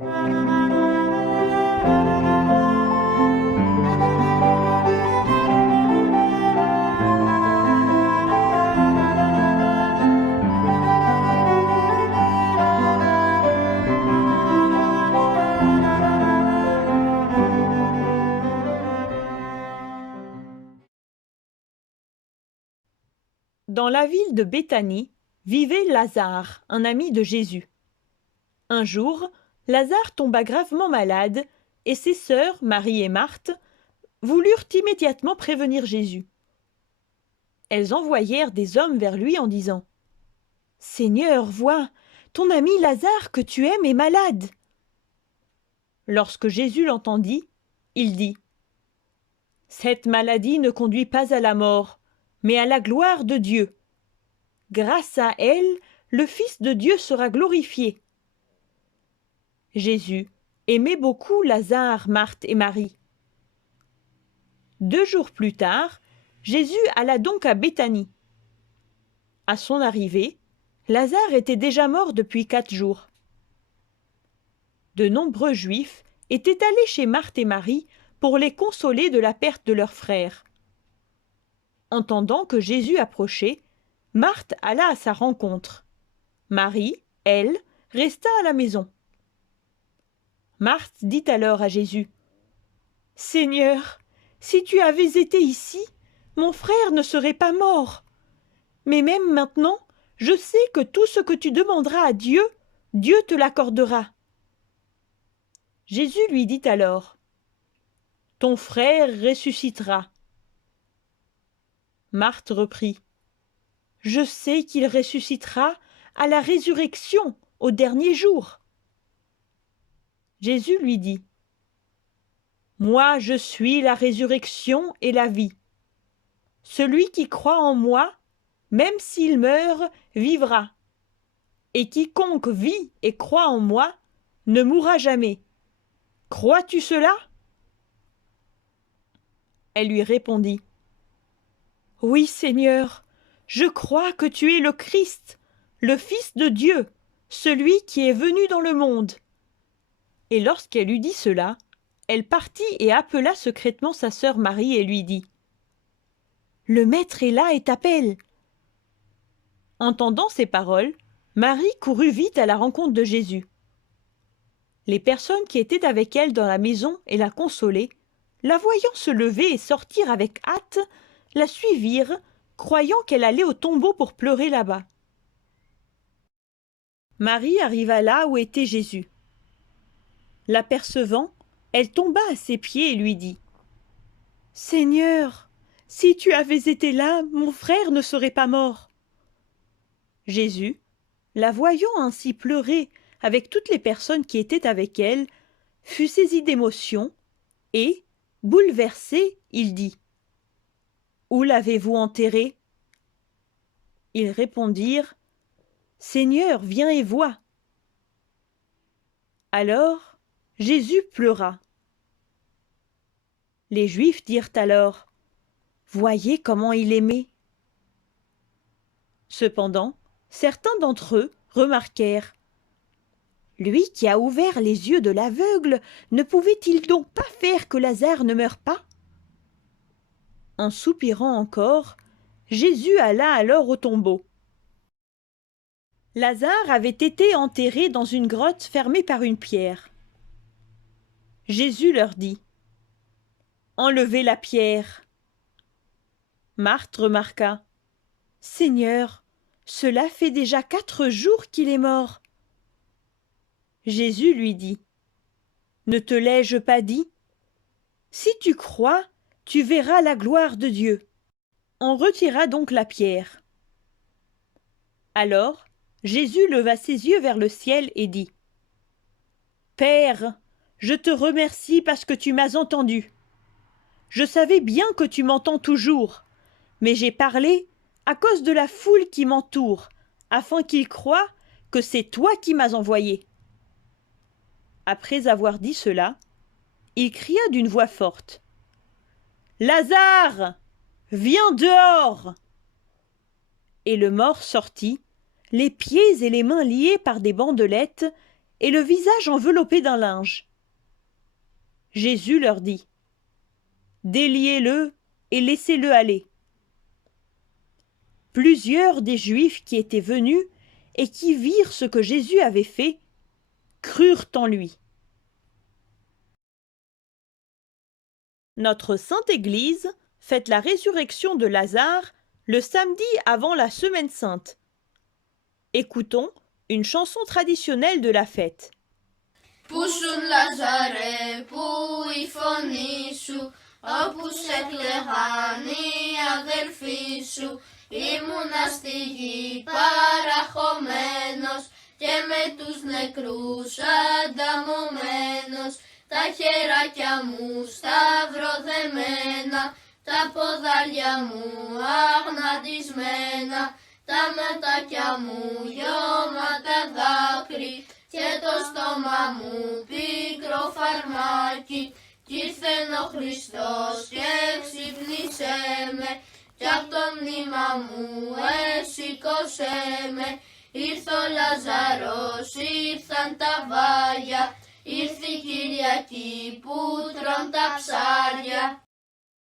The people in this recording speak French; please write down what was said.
Dans la ville de Béthanie vivait Lazare, un ami de Jésus. Un jour, Lazare tomba gravement malade et ses sœurs, Marie et Marthe, voulurent immédiatement prévenir Jésus. Elles envoyèrent des hommes vers lui en disant : « Seigneur, vois, ton ami Lazare que tu aimes est malade. » Lorsque Jésus l'entendit, il dit : « Cette maladie ne conduit pas à la mort, mais à la gloire de Dieu. Grâce à elle, le Fils de Dieu sera glorifié. » Jésus aimait beaucoup Lazare, Marthe et Marie. 2 jours plus tard, Jésus alla donc à Béthanie. À son arrivée, Lazare était déjà mort depuis 4 jours. De nombreux Juifs étaient allés chez Marthe et Marie pour les consoler de la perte de leur frère. Entendant que Jésus approchait, Marthe alla à sa rencontre. Marie, elle, resta à la maison. Marthe dit alors à Jésus : « Seigneur, si tu avais été ici, mon frère ne serait pas mort. Mais même maintenant, je sais que tout ce que tu demanderas à Dieu, Dieu te l'accordera. » Jésus lui dit alors : « Ton frère ressuscitera. » Marthe reprit : « Je sais qu'il ressuscitera à la résurrection au dernier jour. » Jésus lui dit : « Moi je suis la résurrection et la vie. Celui qui croit en moi, même s'il meurt, vivra. Et quiconque vit et croit en moi ne mourra jamais. Crois-tu cela ? » Elle lui répondit : « Oui, Seigneur, je crois que tu es le Christ, le Fils de Dieu, celui qui est venu dans le monde. » Et lorsqu'elle eut dit cela, elle partit et appela secrètement sa sœur Marie et lui dit : « Le Maître est là et t'appelle. » Entendant ces paroles, Marie courut vite à la rencontre de Jésus. Les personnes qui étaient avec elle dans la maison et la consolaient, la voyant se lever et sortir avec hâte, la suivirent, croyant qu'elle allait au tombeau pour pleurer là-bas. Marie arriva là où était Jésus. L'apercevant, elle tomba à ses pieds et lui dit : « Seigneur, si tu avais été là, mon frère ne serait pas mort. » Jésus, la voyant ainsi pleurer avec toutes les personnes qui étaient avec elle, fut saisi d'émotion et, bouleversé, il dit : « Où l'avez-vous enterré ? » Ils répondirent : « Seigneur, viens et vois. » Alors Jésus pleura. Les Juifs dirent alors : « Voyez comment il aimait. » Cependant, certains d'entre eux remarquèrent : « Lui qui a ouvert les yeux de l'aveugle, ne pouvait-il donc pas faire que Lazare ne meure pas ?» En soupirant encore, Jésus alla alors au tombeau. Lazare avait été enterré dans une grotte fermée par une pierre. Jésus leur dit : « Enlevez la pierre. » Marthe remarqua : « Seigneur, cela fait déjà 4 jours qu'il est mort. » Jésus lui dit : « Ne te l'ai-je pas dit ? Si tu crois, tu verras la gloire de Dieu. » On retira donc la pierre. Alors Jésus leva ses yeux vers le ciel et dit : « Père, je te remercie parce que tu m'as entendu. Je savais bien que tu m'entends toujours, mais j'ai parlé à cause de la foule qui m'entoure, afin qu'ils croient que c'est toi qui m'as envoyé. » Après avoir dit cela, il cria d'une voix forte : « Lazare, viens dehors !» Et le mort sortit, les pieds et les mains liés par des bandelettes, et le visage enveloppé d'un linge. Jésus leur dit: déliez-le et laissez-le aller. Plusieurs des Juifs qui étaient venus et qui virent ce que Jésus avait fait, crurent en lui. Notre Sainte Église fête la résurrection de Lazare le samedi avant la Semaine Sainte. Écoutons une chanson traditionnelle de la fête. Πού σου Λάζαρε, πού η φωνή σου, όπου σε κλεγάνει οι αδελφοί σου. Ήμουνα στη γη παραχωμένος και με τους νεκρούς ανταμωμένος. Τα χεράκια μου σταυροδεμένα, τα ποδάρια μου αγναντισμένα, τα ματάκια μου λιώματα δάκρυ και το στόμα μου πίκρο φαρμάκι. Κι ήρθεν ο Χριστός και ξύπνησέ με, κι απ' το μνήμα μου εσήκωσέ με. Ήρθε ο Λαζαρός, ήρθαν τα βάγια, ήρθε η Κυριακή που τρων τα ψάρια.